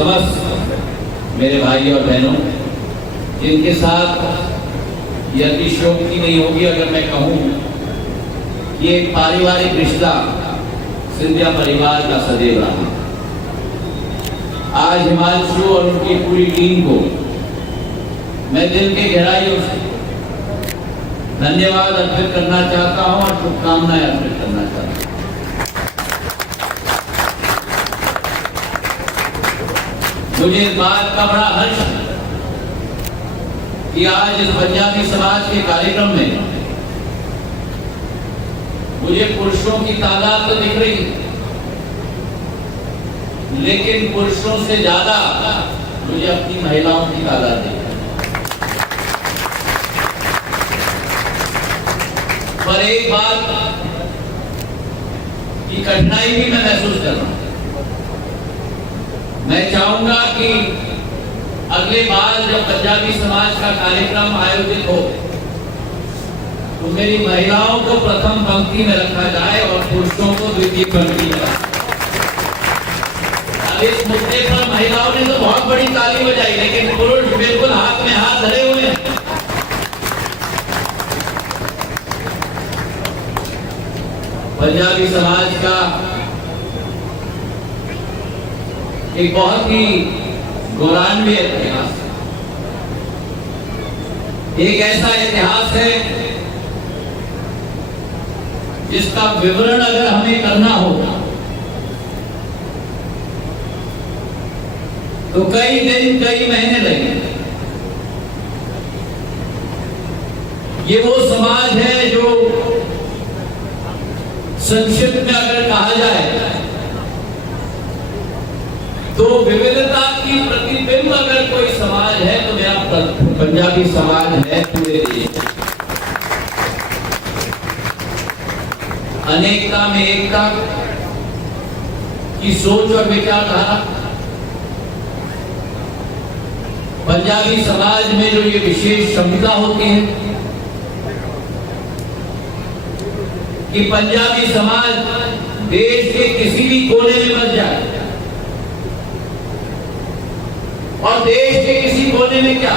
समस्त मेरे भाई और बहनों, जिनके साथ ये अतिशयोक्ति नहीं होगी अगर मैं कहूँ ये एक पारिवारिक रिश्ता सिंधिया परिवार का सदैव रहा। आज हिमांशु और उनकी पूरी टीम को मैं दिल के गहराइयों से धन्यवाद अर्पित करना चाहता हूं और शुभकामनाएं अर्पित करना चाहता हूं। मुझे इस बात का बड़ा हर्ष है कि आज इस पंजाबी समाज के कार्यक्रम में मुझे पुरुषों की तादाद तो दिख रही है, लेकिन पुरुषों से ज्यादा मुझे अपनी महिलाओं की तादाद दिख रही है। पर एक बात की कठिनाई भी मैं महसूस कर रहा हूं। मैं चाहूंगा कि अगले बार जब पंजाबी समाज का कार्यक्रम आयोजित हो तो मेरी महिलाओं को प्रथम पंक्ति में रखा जाए और पुरुषों को द्वितीय पंक्ति में। अब इस मुद्दे पर महिलाओं ने तो बहुत बड़ी ताली बजाई, लेकिन पुरुष बिल्कुल हाथ में हाथ धरे हुए हैं। पंजाबी समाज का एक बहुत ही गौरवान्वित इतिहास, एक ऐसा इतिहास है जिसका विवरण अगर हमें करना होगा तो कई दिन कई महीने लगेंगे। ये वो समाज है जो संक्षिप्त में अगर कहा जाए तो विविधता की प्रतिबिंब अगर कोई समाज है तो मेरा पंजाबी समाज है पूरे देश। अनेकता में एकता की सोच और विचारधारा, पंजाबी समाज में जो ये विशेष क्षमता होती है कि पंजाबी समाज देश के किसी भी कोने में बस जाए और देश के किसी कोने में क्या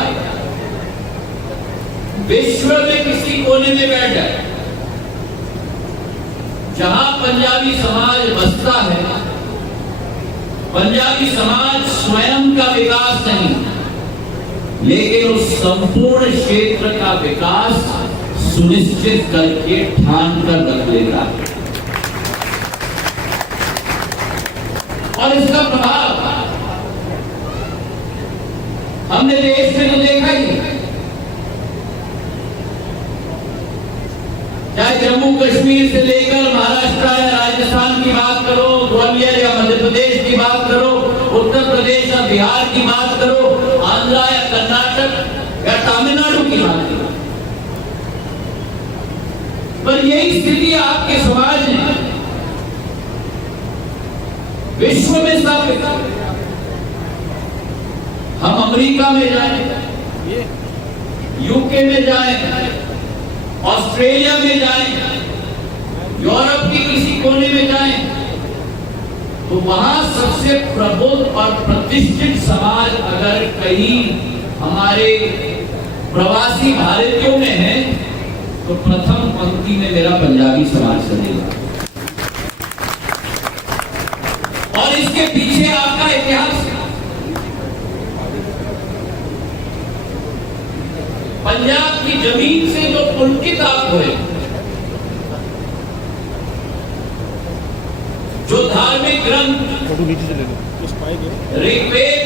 विश्व में किसी कोने में बैठ जाए, जहां पंजाबी समाज बसता है, पंजाबी समाज स्वयं का विकास नहीं लेकिन उस संपूर्ण क्षेत्र का विकास सुनिश्चित करके ठान कर रख लेता है। और इसका प्रभाव हमने देश में तो देखा ही, चाहे जम्मू कश्मीर से लेकर महाराष्ट्र या राजस्थान की बात करो, ग्वालियर या मध्य प्रदेश की बात करो, उत्तर प्रदेश या बिहार की बात करो, आंध्र या कर्नाटक या तमिलनाडु की बात करो, पर यही स्थिति आपके समाज ने विश्व में स्थापित। हम अमेरिका में जाएं, यूके में जाएं, ऑस्ट्रेलिया में जाएं, यूरोप के किसी कोने में जाएं, तो वहां सबसे प्रबुद्ध और प्रतिष्ठित समाज अगर कहीं हमारे प्रवासी भारतीयों में है तो प्रथम पंक्ति में मेरा पंजाबी समाज चलेगा। और इसके पीछे आपका इतिहास, पंजाब की जमीन से जो पुलकित आप हुए, जो धार्मिक ग्रंथ ऋग्वेद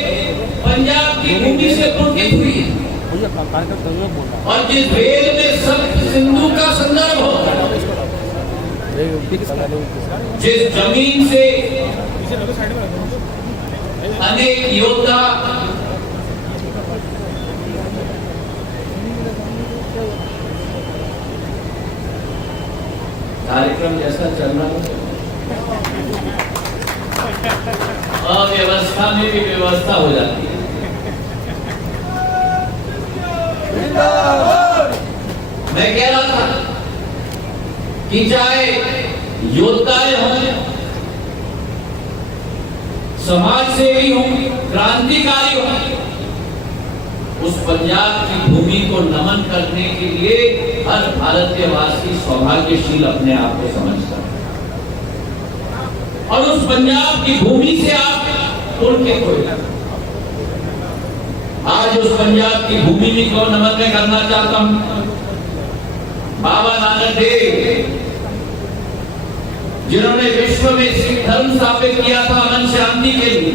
पंजाब की भूमि से पुलकित हुई है, और जिस वेद में सप्त सिंधु का संदर्भ हो, जिस जमीन से अनेक योद्धा कार्यक्रम जैसा चल रहा है, अव्यवस्था में भी व्यवस्था हो जाती है। मैं कह रहा था कि चाहे योद्धा हों, समाज सेवी हो, क्रांतिकारी हो, उस पंजाब की भूमि को नमन करने के लिए हर भारतीयवासी सौभाग्यशील अपने आप को समझता है। और उस पंजाब की भूमि से आप उड़ के कोई आज उस पंजाब की भूमि में को नमन में करना चाहता हूं। बाबा नानक देव जिन्होंने विश्व में सिख धर्म स्थापित किया था अमन शांति के लिए,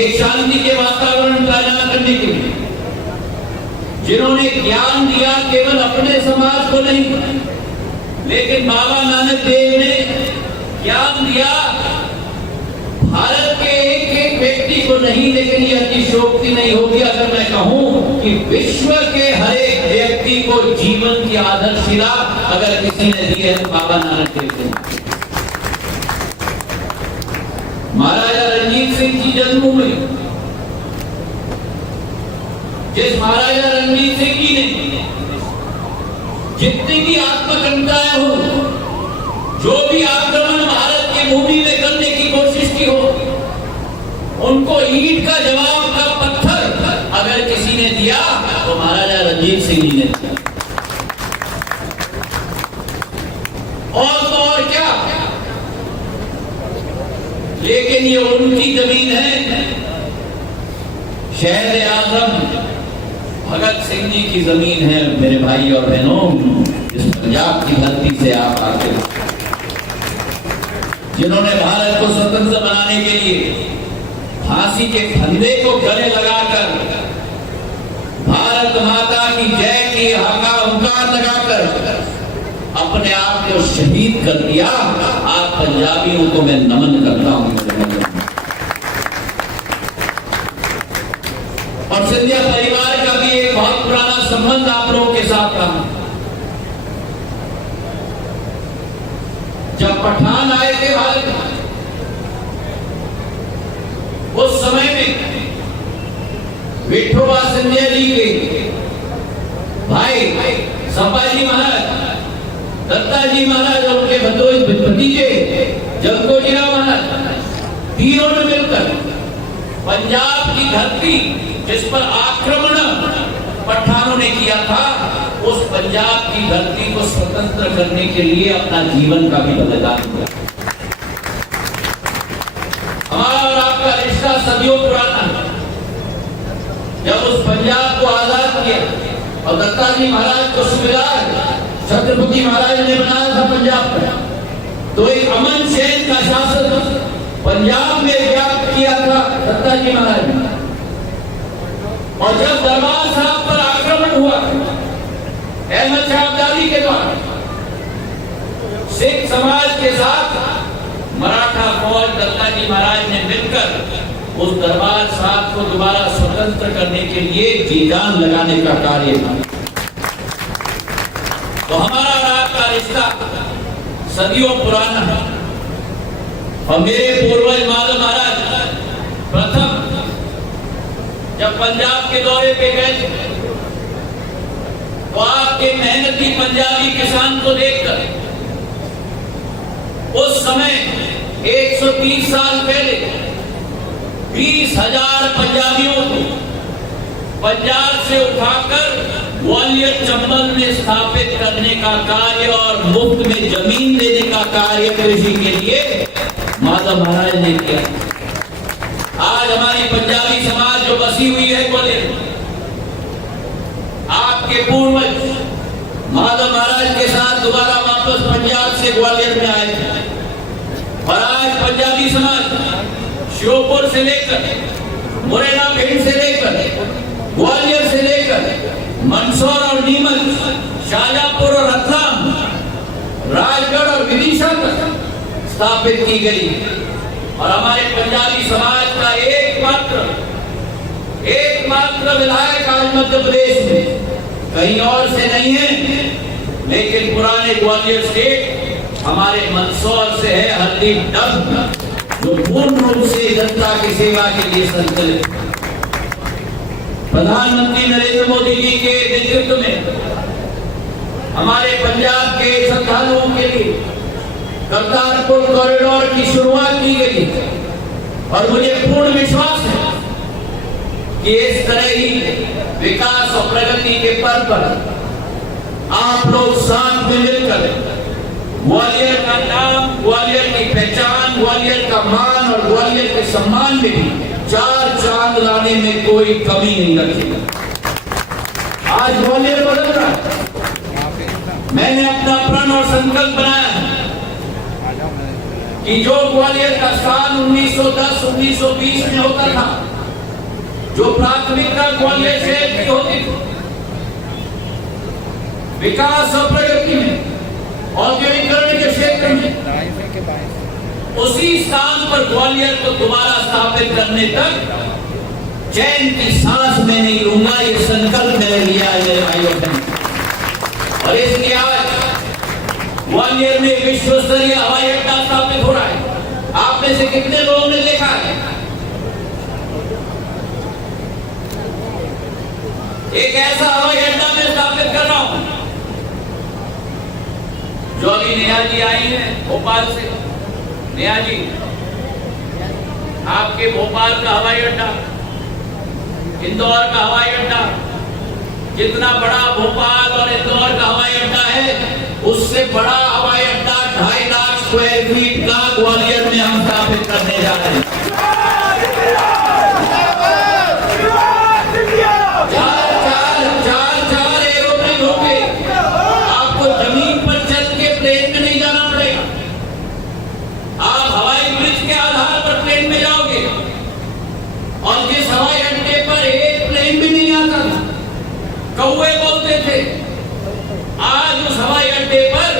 एक शांति के वातावरण पैदा करने के लिए, जिन्होंने ज्ञान दिया केवल अपने समाज को नहीं, लेकिन बाबा नानक देव ने ज्ञान दिया भारत के एक एक व्यक्ति को नहीं, लेकिन ये अतिशयोक्ति नहीं होगी अगर मैं कहूं कि विश्व के हर एक व्यक्ति को जीवन की आधारशिला अगर किसी ने दी है तो बाबा नानक देव ने। महाराजा रणजीत सिंह की जन्मभूमि, जिस महाराजा रणजीत सिंह जी ने जितनी भी आत्मकंताएं हो, जो भी आक्रमण भारत की भूमि में करने की कोशिश की हो, उनको ईंट का जवाब का पत्थर अगर किसी ने दिया तो महाराजा रणजीत सिंह जी ने दिया। और तो और क्या, लेकिन ये उनकी जमीन है। शहीद आजम भगत सिंह जी की जमीन है मेरे भाई और बहनों, इस पंजाब की धरती से आप आते हो, जिन्होंने भारत को स्वतंत्र बनाने के लिए फांसी के फंदे को गले लगाकर भारत माता की जय की हुंकार लगाकर अपने आप को शहीद कर दिया। आप पंजाबियों को मैं नमन करता हूं। और सिंधिया परिवार का भी एक बहुत पुराना संबंध आप लोगों के साथ था। जब पठान आए थे भारत में, उस समय में विठोबा सिंधिया जी के भाई संभाजी महाराज, दत्ताजी महाराज और उनके भतीजे जगदोजीराव महाराज, तीनों ने मिलकर पंजाब की धरती जिस पर आक्रमण पठानों ने किया था, उस पंजाब की धरती को स्वतंत्र करने के लिए अपना जीवन का भी बलिदान दिया। हमारा और आपका रिश्ता सदियों पुराना है। जब उस पंजाब को आजाद किया और दत्ताजी महाराज को सूबेदार छत्रपति महाराज ने बनाया था पंजाब पर, तो एक अमन चैन का शासन पंजाब में व्याप्त किया था दत्ताजी महाराज ने। और जब दरबार साहब पर आक्रमण हुआ अहमद शाह अब्दाली के द्वारा, सिख समाज के साथ मराठा फौज दत्ताजी महाराज ने मिलकर उस दरबार साहब को दोबारा स्वतंत्र करने के लिए जी-जान लगाने का कार्य था। तो हमारा और आपका रिश्ता सदियों पुराना है। और मेरे पूर्वज माधव महाराज प्रथम जब पंजाब के दौरे पे गए थे, तो आपके मेहनती पंजाबी किसान को देखकर उस समय 130 साल पहले 20,000 पंजाबियों को पंजाब से उठाकर ग्वालियर चंबल में स्थापित करने का कार्य और मुफ्त में जमीन देने का कार्य कृषि के लिए माधव महाराज ने किया। आज हमारी पंजाबी समाज जो बसी हुई है ग्वालियर, आपके पूर्वज माधव महाराज के साथ दोबारा वापस पंजाब से ग्वालियर में आए थे। और आज पंजाबी समाज श्योपुर से लेकर मुरैना भिंड से लेकर ग्वालियर से लेकर मंदसौर और नीमच, शाहजहांपुर और रतलाम, राजगढ़ और विदिशा तक स्थापित की गई। और हमारे पंजाबी समाज का एकमात्र विधायक आज मध्य प्रदेश में कहीं और से नहीं है, लेकिन पुराने ग्वालियर स्टेट हमारे मंदसौर से है हरदीप डग, जो पूर्ण रूप से जनता की सेवा के लिए संचालित। प्रधानमंत्री नरेंद्र मोदी जी के नेतृत्व में हमारे पंजाब के श्रद्धालुओं के लिए करतारपुर कॉरिडोर की शुरुआत दी गई है और मुझे पूर्ण विश्वास है कि इस तरह ही विकास और प्रगति के पर्व पर आप लोग साथ में मिलकर ग्वालियर का नाम, ग्वालियर की पहचान, ग्वालियर का मान और ग्वालियर के सम्मान में भी 4 चांद लाने में कोई कमी नहीं रखेगा। आज ग्वालियर बदल रहा है। मैंने अपना प्रण और संकल्प बनाया कि जो ग्वालियर का स्थान 1910, 1920 में होता था, जो प्राथमिकता ग्वालियर शहर की होती थी, विकास और प्रगति में, औद्योगिकरण के क्षेत्र में, उसी स्थान पर ग्वालियर को दोबारा स्थापित करने तक चैन की सांस मैं नहीं लूंगा। ये संकल्प मैंने लिया है मेरे भाइयों बहनों। और इसलिए आज ग्वालियर में विश्व स्तरीय हवाई अड्डा स्थापित हो रहा है। आप में से कितने लोगों ने देखा है? एक ऐसा हवाई अड्डा मैं स्थापित कर रहा हूं। जो अभी नेहा जी आई हैं भोपाल से, नेहा जी, आपके भोपाल का हवाई अड्डा, इंदौर का हवाई अड्डा, जितना बड़ा भोपाल और इंदौर का हवाई अड्डा है, उससे बड़ा हवाई अड्डा 2.5 लाख स्क्वायर फीट का ग्वालियर में हम स्थापित करने जा रहे हैं। 4 एरोप्लेन होंगे। आपको जमीन पर चल के प्लेन में नहीं जाना पड़ेगा। आप हवाई ब्रिज के आधार पर प्लेन में जाओगे। और जिस हवाई अड्डे पर एक प्लेन भी नहीं आता था, कौवे बोलते थे, आज उस हवाई अड्डे पर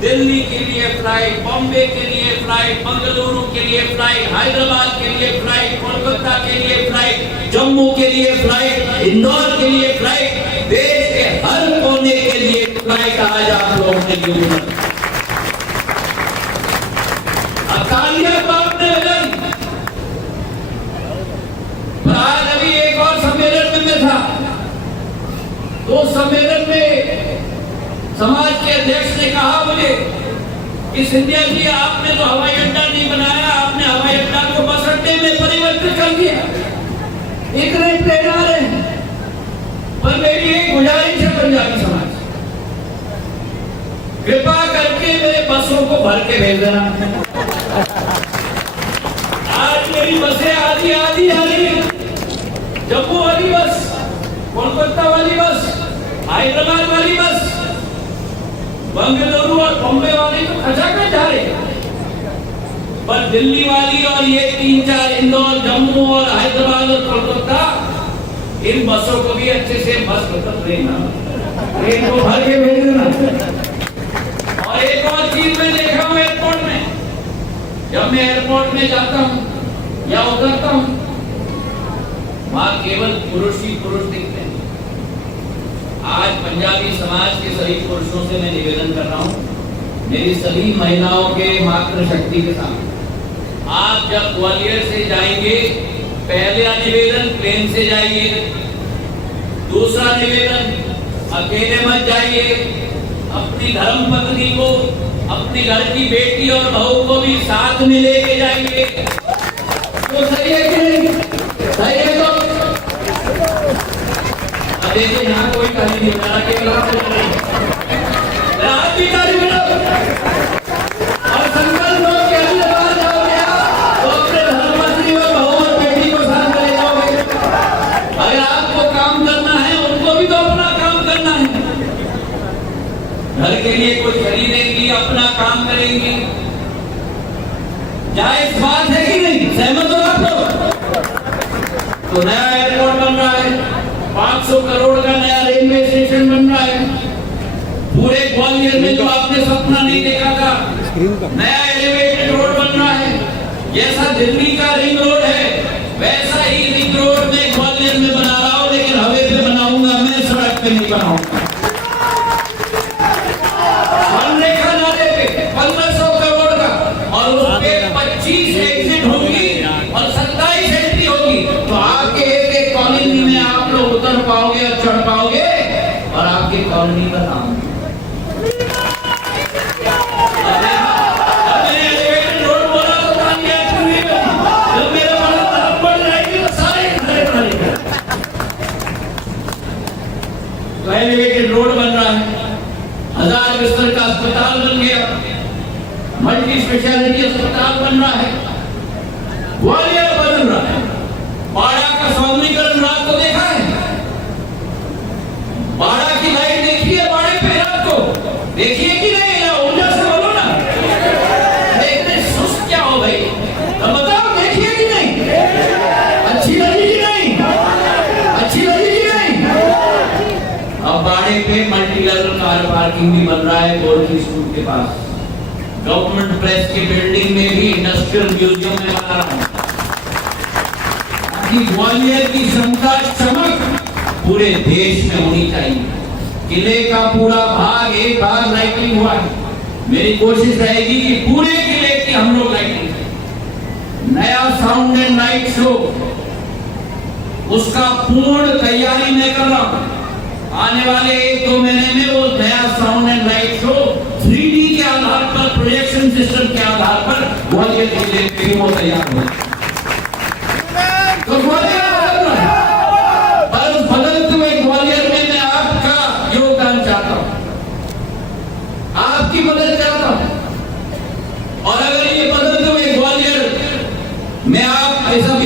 दिल्ली के लिए फ्लाइट, बॉम्बे के लिए फ्लाइट, बेंगलुरु के लिए फ्लाइट, हैदराबाद के लिए फ्लाइट, कोलकाता के लिए फ्लाइट, जम्मू के लिए फ्लाइट, इंदौर के लिए फ्लाइट, देश के हर कोने के लिए फ्लाइट आज आप लोगों के लिए। तालियां आपने बजाई। आज अभी एक और सम्मेलन में मैं था, तो सम्मेलन में समाज के अध्यक्ष ने कहा मुझे कि सिंधिया जी, आपने तो हवाई अड्डा नहीं बनाया, आपने हवाई अड्डा को बस अड्डे में परिवर्तित कर दिया। इतने प्लेन आ रहे हैं। पर मेरी एक गुजारिश है पंजाबी समाज, कृपा करके मेरे बसों को भर के भेज देना। आज मेरी बसें आधी आधी आ रही है। जम्मू वाली बस, कोलकाता वाली बस, हैदराबाद वाली बस, बेंगलुरु और बॉम्बे वाली तो खचाखच जा रहे हैं। पर दिल्ली वाली और ये 3-4 इंदौर, जम्मू और हैदराबाद और कोलकाता, इन बसों को भी अच्छे से बस बदल देना, ट्रेन को भर के भेज देना। और एक और चीज मैं देखा हूं एयरपोर्ट में, जब मैं एयरपोर्ट में जाता हूं या उतरता हूं, वहां केवल पुरुष ही पुरुष दिखते हैं। आज पंजाबी समाज के सभी पुरुषों से मैं निवेदन कर रहा हूं, मेरी सभी महिलाओं के मातृशक्ति के साथ, आप जब ग्वालियर से जाएंगे, पहला निवेदन प्लेन से जाइए, दूसरा निवेदन अकेले मत जाइए, अपनी धर्मपत्नी को, अपनी घर की बेटी और बहू को भी साथ में लेके जाइए। तो सही है कि नहीं? सही है। तो देखिए यहाँ कोई ताली नहीं बना, केवल आप भी ताली बनाओ और संकल्प लो कि अगली बार जाओगे तो अपने धर्मपत्नी और बहू और बेटी को साथ ले जाओगे। अगर आपको काम करना है, उनको भी तो अपना काम करना है। घर के लिए कुछ खरीदेंगी, अपना काम करेंगी, जायज बात है कि नहीं? सहमत हो आप लोग? तो नया एयरपोर्ट बन रहा है, 500 करोड़ का नया रेलवे स्टेशन बन रहा है। पूरे ग्वालियर में जो आपने सपना नहीं देखा था, नया एलिवेटेड रोड बन रहा है। जैसा दिल्ली का रिंग रोड है, वैसा ही रिंग रोड में ग्वालियर में बना रहा हूं, लेकिन हवे पे बनाऊंगा मैं, सड़क पे नहीं बनाऊंगा। मनरेगा नाले पे 1500 करोड़ का, और उस पे 25 एग्जिट होगी और 27 एंट्री होगी। तो आपके एक कॉलोनी में आप लोग उतर पाओगे और चढ़ पाओगे, और आपकी कॉलोनी बनाओगे। एलिवेटेड रोड बोला तो स्पेशलिटी अस्पताल बन रहा है, ग्वालियर बदल रहा है, बाड़ा का सौंदर्यीकरण रात को देखा है, बाड़ा की लाइट देखी है, बाड़े पे रात को देखिए कि नहीं? ऊर्जा से बोलो ना, देखने सुस्त क्या हो भाई, तो बताओ देखिए कि नहीं? अच्छी लगी कि नहीं? अच्छी लगी कि नहीं? अब बाड़े पे मल्टी लेवल कार पार्किंग भी बन रहा है गोल्ड स्कूल के पास, गवर्नमेंट प्रेस की बिल्डिंग में भी इंडस्ट्रियल म्यूजियम में बना रहा हूं, ताकि ग्वालियर की क्षमता चमक पूरे देश में होनी चाहिए। किले का पूरा भाग एक भाग लाइटिंग हुआ है, मेरी कोशिश रहेगी कि पूरे किले की हम लोग लाइटिंग करें। नया साउंड एंड लाइट शो, उसका पूर्ण तैयारी मैं कर रहा हूं। आने वाले 1-2 महीने में वो नया sound and light show 3D के आधार पर, प्रोजेक्शन सिस्टम के आधार पर ग्वालियर जिले में वो तैयार हो। तो ग्वालियर बदलते हुए ग्वालियर में मैं आपका योगदान चाहता हूं, आपकी मदद चाहता हूं। और अगर ये बदलते हुए ग्वालियर में आप ऐसा